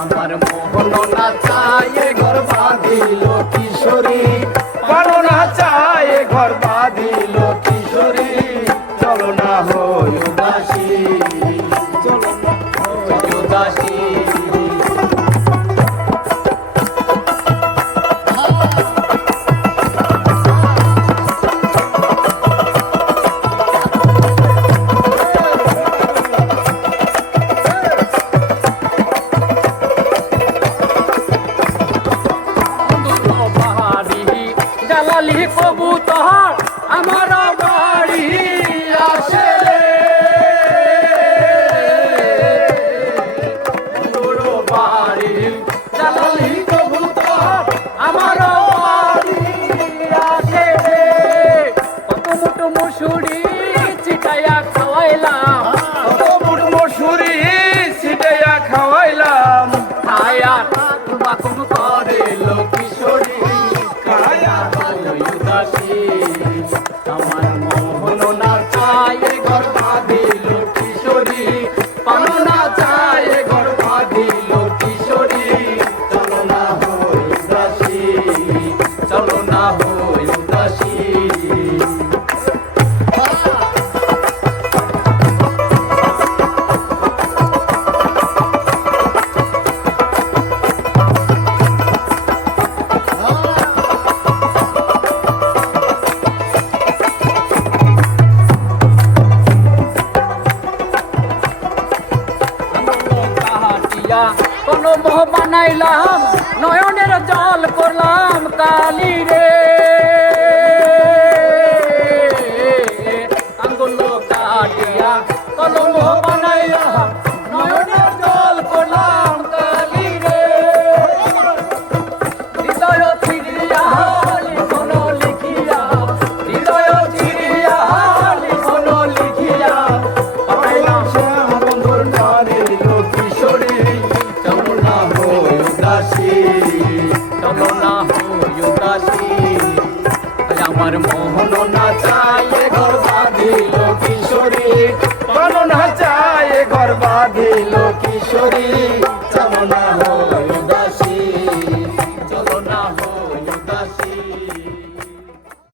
আমার মোহন নাচায় ঘর বাঁধিল কিশোরী, পানো নাচায় ঘর বাঁধিল কিশোরী, চলো না হই উদাসী, চলো না হই উদাসী। জালালি কবুতর আমার বাড়ি আসে, বাড়ি জালালি কবুতর আমার বাড়ি আসে, কত মুঠ মুসুরি ছিটাইয়া খাওয়াইলাম, কত মুঠ মুসুরি ছিটাইয়া খাওয়াইলাম, খায়া বাকুম করে কিশোরী, আমার মোহন নাচায় ঘর বাঁধিল কিশোরী, পানো নাচায় ঘর বাঁধিল কিশোরী, চলো না হই উদাসী, চলো না হই উদাসী। কোন মোহ বানাইলাম নয়নের জল করলাম কালি রে, আঙ্গুল কাটিয়া কোন মোহ বানাইলাম নয়নের জল করলাম কালি রে, হৃদয় চিরিয়া লিখন লিখিয়া, হৃদয় চিরিয়া লিখন লিখিয়া, পাইলাম শ্যাম বন্ধুর নারী কিশোরী, চলো না হই উদাসী, চলো না হই উদাসী। আমার মোহন নাচা